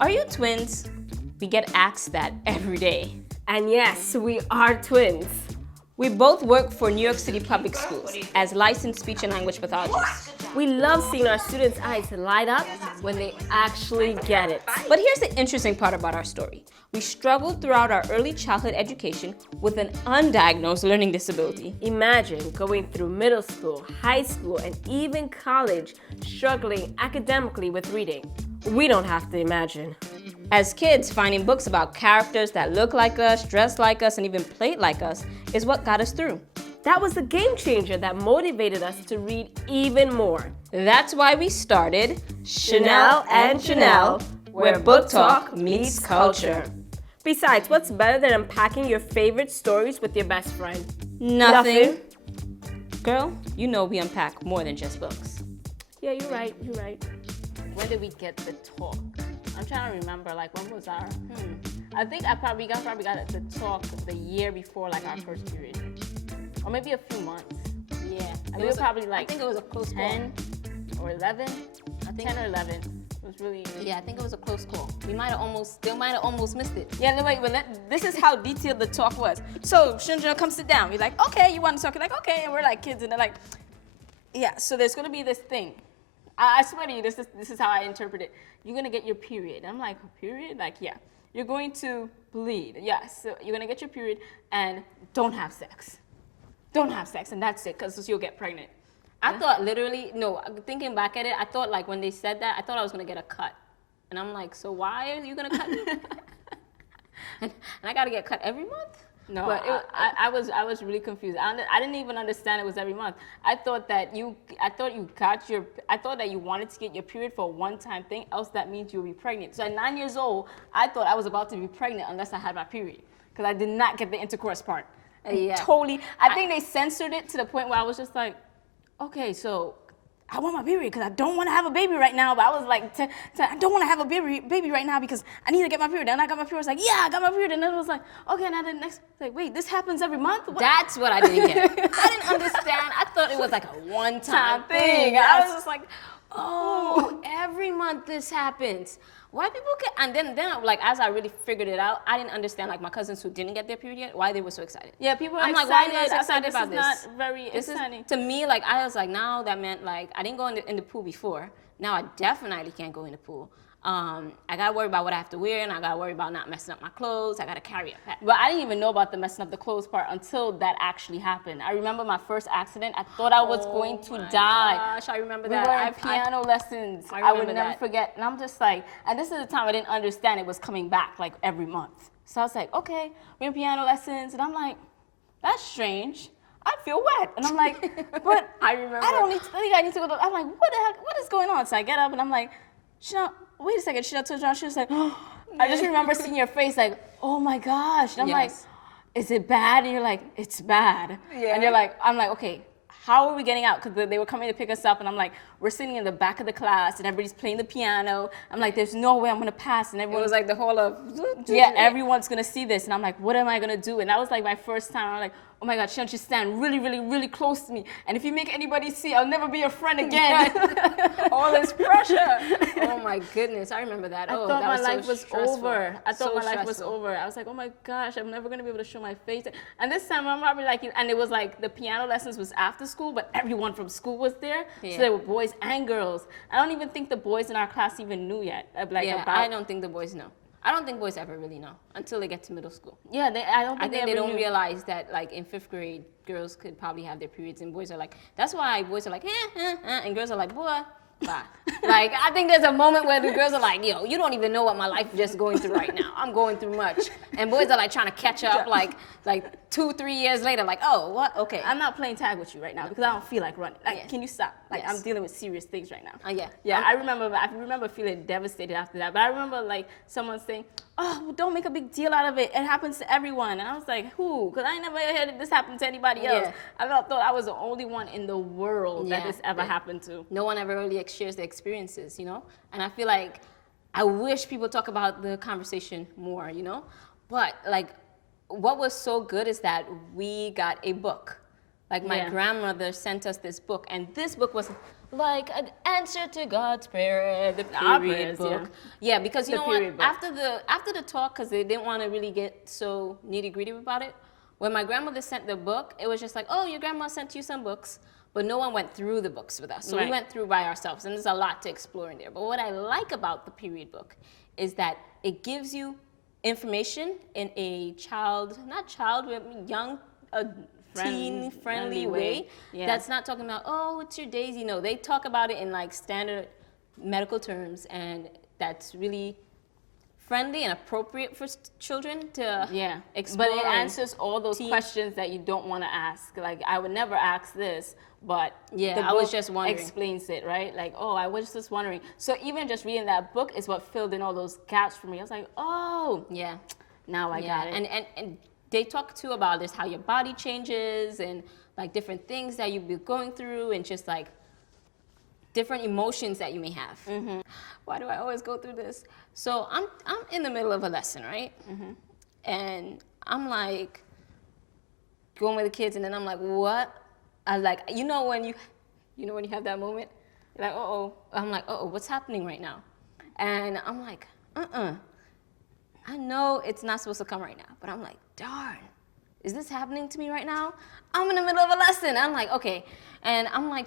Are you twins? We get asked that every day. And yes, we are twins. We both work for New York City public schools as licensed speech and language pathologists. We love seeing our students' eyes light up when they actually get it. But here's the interesting part about our story. We struggled throughout our early childhood education with an undiagnosed learning disability. Imagine going through middle school, high school, and even college struggling academically with reading. We don't have to imagine. As kids, finding books about characters that look like us, dress like us, and even played like us is what got us through. That was the game changer that motivated us to read even more. That's why we started Chanel and Janelle, where book talk meets culture. Besides, what's better than unpacking your favorite stories with your best friend? Nothing. Girl, you know we unpack more than just books. Yeah, you're right. When did we get the talk? I'm trying to remember, like, when was our, I think I probably got the talk the year before, like, our first period. Or maybe a few months. Yeah. I think it was probably, like, I think it was a close 10 or 11. I think 10 or 11. It was really... Yeah, I think it was a close call. Still might have almost missed it. Yeah, no, wait, but this is how detailed the talk was. So, Shinja, come sit down. We're like, okay, you want to talk? You're like, okay. And we're like kids, and they're like, yeah, so there's going to be this thing. I swear to you, this is how I interpret it. You're going to get your period. I'm like, period? Like, yeah. You're going to bleed. Yes. So you're going to get your period and don't have sex. Don't have sex, and that's it, because you'll get pregnant. I thought literally, no, thinking back at it, I thought, like, when they said that, I thought I was going to get a cut. And I'm like, so why are you going to cut me? and I got to get cut every month? No, but I was really confused. I didn't even understand it was every month. I thought that you wanted to get your period for a one-time thing, else that means you'll be pregnant. So at 9 years old, I thought I was about to be pregnant unless I had my period, because I did not get the intercourse part. Yeah. Totally. I think they censored it to the point where I was just like, okay, so I want my period because I don't want to have a baby right now. But I was like, I don't want to have a baby right now because I need to get my period. And I got my period. I was like, yeah, I got my period. And then it was like, okay, now the next, like, wait, this happens every month? What? That's what I didn't get. I didn't understand. I thought it was like a one-time thing. I was just like, oh, every month this happens. Why people get, and then like, as I really figured it out, I didn't understand, like, my cousins who didn't get their period yet, why they were so excited. Yeah, people are I'm excited. like, why are you guys excited about this? This is not very exciting. To me, like, I was like, now that meant, like, I didn't go in the pool before. Now I definitely can't go in the pool. I gotta worry about what I have to wear, and I gotta worry about not messing up my clothes. I gotta carry a pet. But I didn't even know about the messing up the clothes part until that actually happened. I remember my first accident. I thought I was going to die. Gosh, I remember we that. were in piano lessons. I would never forget. And I'm just like, and this is the time I didn't understand it was coming back like every month. So I was like, okay, we're in piano lessons, and I'm like, that's strange. I feel wet. And I'm like, but I don't need to, I think I need to go to, I'm like, what the heck, what is going on? So I get up and I'm like, Chanel, wait a second. Chanel turns around, she was like, oh. I just remember seeing your face like, oh my gosh. And I'm like, is it bad? And you're like, it's bad. Yeah. And you're like, I'm like, okay, how are we getting out? Because they were coming to pick us up, and I'm like, we're sitting in the back of the class, and everybody's playing the piano. I'm like, there's no way I'm gonna pass. And everyone was like the whole of, yeah, everyone's gonna see this. And I'm like, what am I gonna do? And that was like my first time. I'm like, oh my God, Chanel, just stand really, really, really close to me. And if you make anybody see, I'll never be your friend again. All this pressure. Oh my goodness, I remember that. I oh, thought that my was life so was stressful. over. I thought So my life was stressful. over. I was like, oh my gosh, I'm never gonna be able to show my face. And this time I'm probably like, and it was like the piano lessons was after school, but everyone from school was there. Yeah. So there were boys and girls. I don't even think the boys in our class even knew yet. I don't think the boys know. I don't think boys ever really know until they get to middle school. Yeah, I think they don't realize that, like, in 5th grade, girls could probably have their periods, and boys are like, that's why boys are like, and girls are like, boy, bye. Like, I think there's a moment where the girls are like, yo, you don't even know what my life is just going through right now. I'm going through much. And boys are like trying to catch up, like 2-3 years later, like, oh, what? Okay. I'm not playing tag with you right now because I don't feel like running. Like, can you stop? Like, I'm dealing with serious things right now. Yeah. I remember feeling devastated after that. But I remember, like, someone saying, oh, well, don't make a big deal out of it. It happens to everyone. And I was like, who? Because I never heard this happen to anybody else. I thought I was the only one in the world that this ever happened to. No one ever really shares their experiences, you know? And I feel like I wish people talk about the conversation more, you know? But, like, what was so good is that we got a book Like my Yeah. grandmother sent us this book, and this book was like an answer to God's prayer, the Our period prayers, yeah. book. Yeah, because you The know what? period book. After the talk, because they didn't want to really get so nitty gritty about it. When my grandmother sent the book, it was just like, oh, your grandma sent you some books, but no one went through the books with us. So we Right. went through by ourselves, and there's a lot to explore in there. But what I like about the period book is that it gives you information in a young, teen-friendly friendly way. way. Yeah. That's not talking about, oh, it's your days. You know, they talk about it in like standard medical terms, and that's really friendly and appropriate for children to Yeah, explore. but it and answers all those teach. questions that you don't want to ask. Like, I would never ask this, but Yeah, the I was book just wondering. explains it, right? Like, oh, I was just wondering. So even just reading that book is what filled in all those gaps for me. I was like, oh, Yeah. now I Yeah, got it. and they talk too about this, how your body changes and like different things that you've been going through and just like different emotions that you may have. Mm-hmm. Why do I always go through this? So I'm in the middle of a lesson, right? Mm-hmm. And I'm like going with the kids, and then I'm like, what? I like, you know when you have that moment, you're like, uh-oh. I'm like, uh-oh, what's happening right now? And I'm like, I know it's not supposed to come right now, but I'm like, darn, is this happening to me right now? I'm in the middle of a lesson. I'm like, okay. And I'm like,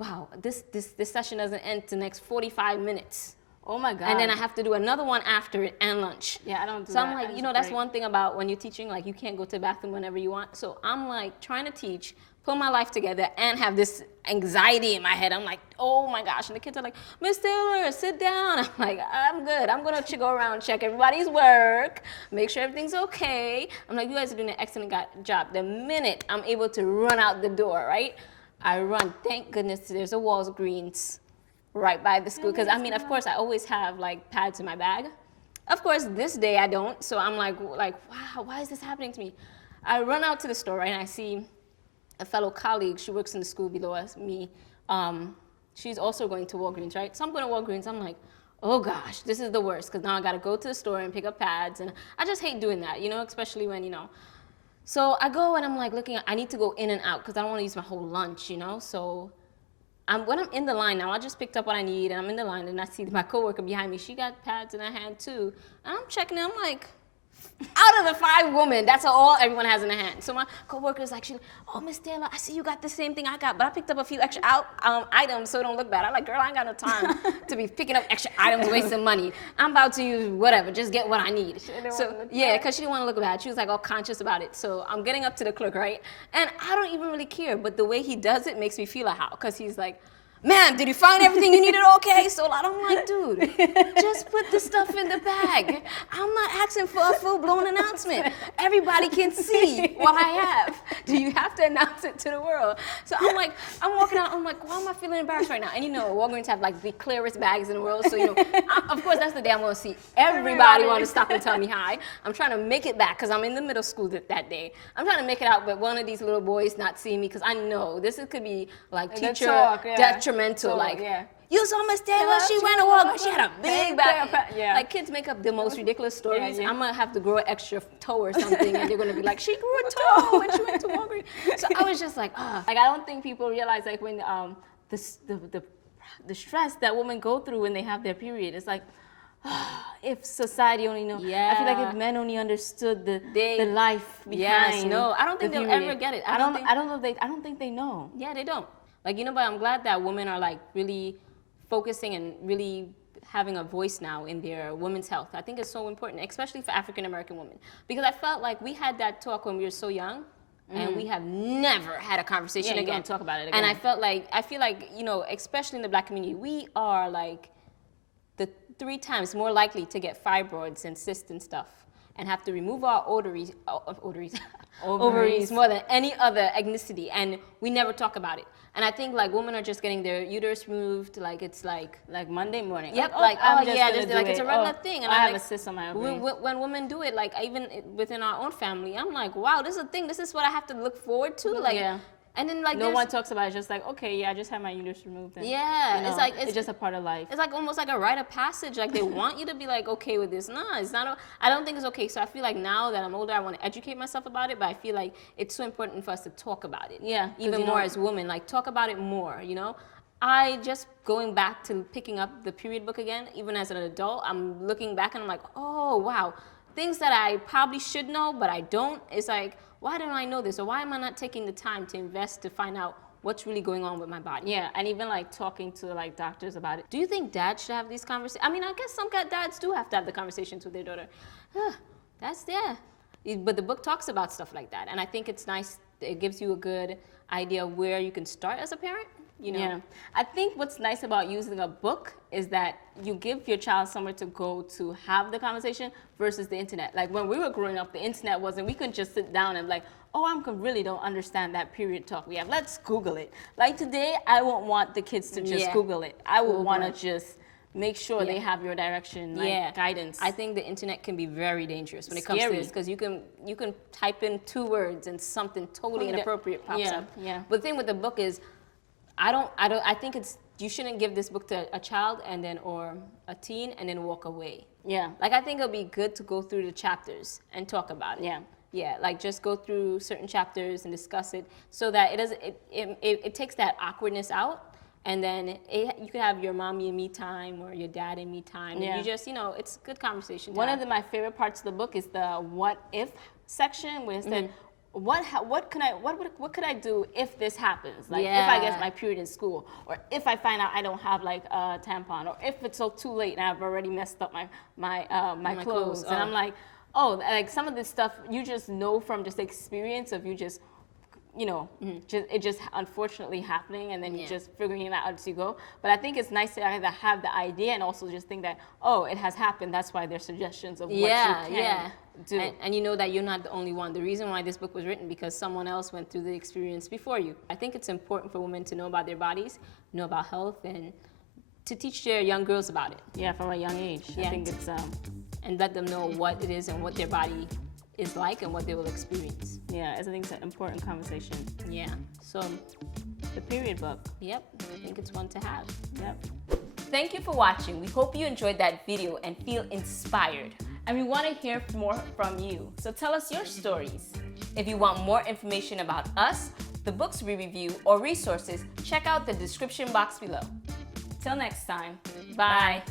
wow, this session doesn't end the next 45 minutes. Oh my God. And then I have to do another one after it and lunch. Yeah, I don't do So that. I'm like, I you know, just that's break. one thing about when you're teaching, like you can't go to the bathroom whenever you want. So I'm like trying to teach, put my life together, and have this anxiety in my head. I'm like, oh my gosh. And the kids are like, Miss Taylor, sit down. I'm like, I'm good. I'm going to go around and check everybody's work, make sure everything's okay. I'm like, you guys are doing an excellent job. The minute I'm able to run out the door, right? I run. Thank goodness there's a Walgreens right by the school. Because, I mean, of course, I always have, like, pads in my bag. Of course, this day I don't. So I'm like, wow, why is this happening to me? I run out to the store, right, and I see a fellow colleague. She works in the school below me. She's also going to Walgreens, right? So I'm going to Walgreens. I'm like, oh, gosh, this is the worst. Because now I got to go to the store and pick up pads. And I just hate doing that, you know, especially when, you know. So I go and I'm like looking, I need to go in and out because I don't want to use my whole lunch, you know. So when I'm in the line now, I just picked up what I need and I'm in the line and I see my coworker behind me. She got pads in her hand too. And I'm checking it. I'm like, out of the 5 women, that's all everyone has in their hand. So my coworker's like, oh, Miss Taylor, I see you got the same thing I got, but I picked up a few extra items so it don't look bad. I'm like, girl, I ain't got no time to be picking up extra items, wasting money. I'm about to use whatever, just get what I need. So yeah, because she didn't want to look bad. She was like all conscious about it. So I'm getting up to the clerk, right? And I don't even really care, but the way he does it makes me feel a how, because he's like, ma'am, did you find everything you needed okay? So I'm like, dude, just put the stuff in the bag. I'm not asking for a full-blown announcement. Everybody can see what I have. Do you have to announce it to the world? So I'm like, I'm walking out, I'm like, why am I feeling embarrassed right now? And you know, Walgreens have like the clearest bags in the world. So, you know, of course, that's the day I'm going to see everybody want to stop and tell me hi. I'm trying to make it back because I'm in the middle school that day. I'm trying to make it out, but one of these little boys not seeing me because I know this could be like teacher detrimental. Like, you saw Miss Taylor, she went to Walgreens, she had a big bag. Yeah. Like, kids make up the most ridiculous stories. Yeah. I'm going to have to grow an extra toe or something, and they're going to be like, she grew a toe when she went to Walgreens. So I was just like, Like, I don't think people realize, like, when the stress that women go through when they have their period, it's like, if society only knew. I feel like if men only understood the life behind. Yes, no, I don't think they'll period. ever get it. I don't think they know. Yeah, they don't. Like, you know, but I'm glad that women are like really focusing and really having a voice now in their women's health. I think it's so important, especially for African American women, because I felt like we had that talk when we were so young, and we have never had a conversation again. Don't talk about it again. And I feel like, you know, especially in the Black community, we are like the 3 times more likely to get fibroids and cysts and stuff, and have to remove our ovaries more than any other ethnicity, and we never talk about it. And I think like women are just getting their uterus removed, like it's like Monday morning. Yep, Oh, like I'm oh just yeah, gonna just do like it's it. a regular Oh, thing. And I I'm have like, a cyst on my ovary. when women do it, like even within our own family, I'm like, wow, this is a thing. This is what I have to look forward to. Like, And then like No there's- one talks about it. It's just like, okay, yeah, I just had my uterus removed. And, Yeah, you know, it's like it's just a part of life. It's like almost like a rite of passage. Like they want you to be like okay with this. Nah, it's not. I don't think it's okay. So I feel like now that I'm older, I want to educate myself about it. But I feel like it's so important for us to talk about it. Yeah, 'cause even you more know- as women. Like talk about it more. You know, I just going back to picking up the period book again. Even as an adult, I'm looking back and I'm like, oh wow, things that I probably should know but I don't. It's like, why don't I know this, or why am I not taking the time to invest to find out what's really going on with my body? Yeah, and even like talking to like doctors about it. Do you think dads should have these conversations? I mean, I guess some dads do have to have the conversations with their daughter. That's there. But the book talks about stuff like that. And I think it's nice. It gives you a good idea of where you can start as a parent. You know? Yeah. I think what's nice about using a book is that you give your child somewhere to go to have the conversation versus the internet. Like when we were growing up, the internet wasn't, we couldn't just sit down and like, oh, really don't understand that period talk we have. Let's Google it. Like today, I won't want the kids to just Yeah. Google it. I would Google want it. to just make sure they have your direction, like guidance. I think the internet can be very dangerous when it comes to Scary. this because you can type in 2 words and something totally inappropriate pops Yeah, up. yeah. But the thing with the book is, I think you shouldn't give this book to a child and then or a teen and then walk away. Yeah. Like I think it'll be good to go through the chapters and talk about it. Yeah. Yeah, like just go through certain chapters and discuss it so that it takes that awkwardness out. And then you could have your mommy and me time or your dad and me time. And Yeah. you just, it's good conversation. One of my favorite parts of the book is the what if section where it said, what could I do if this happens? Like if I get my period in school, or if I find out I don't have like a tampon, or if it's so too late and I've already messed up my clothes. clothes. And I'm like, like some of this stuff you just know from just experience of you just. It just unfortunately happening, and then you just figuring it out as you go. But I think it's nice to either have the idea and also just think that, it has happened. That's why there's suggestions of what you can do. And you know that you're not the only one. The reason why this book was written because someone else went through the experience before you. I think it's important for women to know about their bodies, know about health, and to teach their young girls about it. Yeah, from a young age. Yeah. I think it's and let them know what it is and what their body is like and what they will experience. Yeah, I think it's an important conversation. Yeah. So, The period book. yep, I think it's one to have. Yep. Thank you for watching. We hope you enjoyed that video and feel inspired. And we want to hear more from you. So tell us your stories. If you want more information about us, the books we review, or resources, check out the description box below. Till next time. Bye.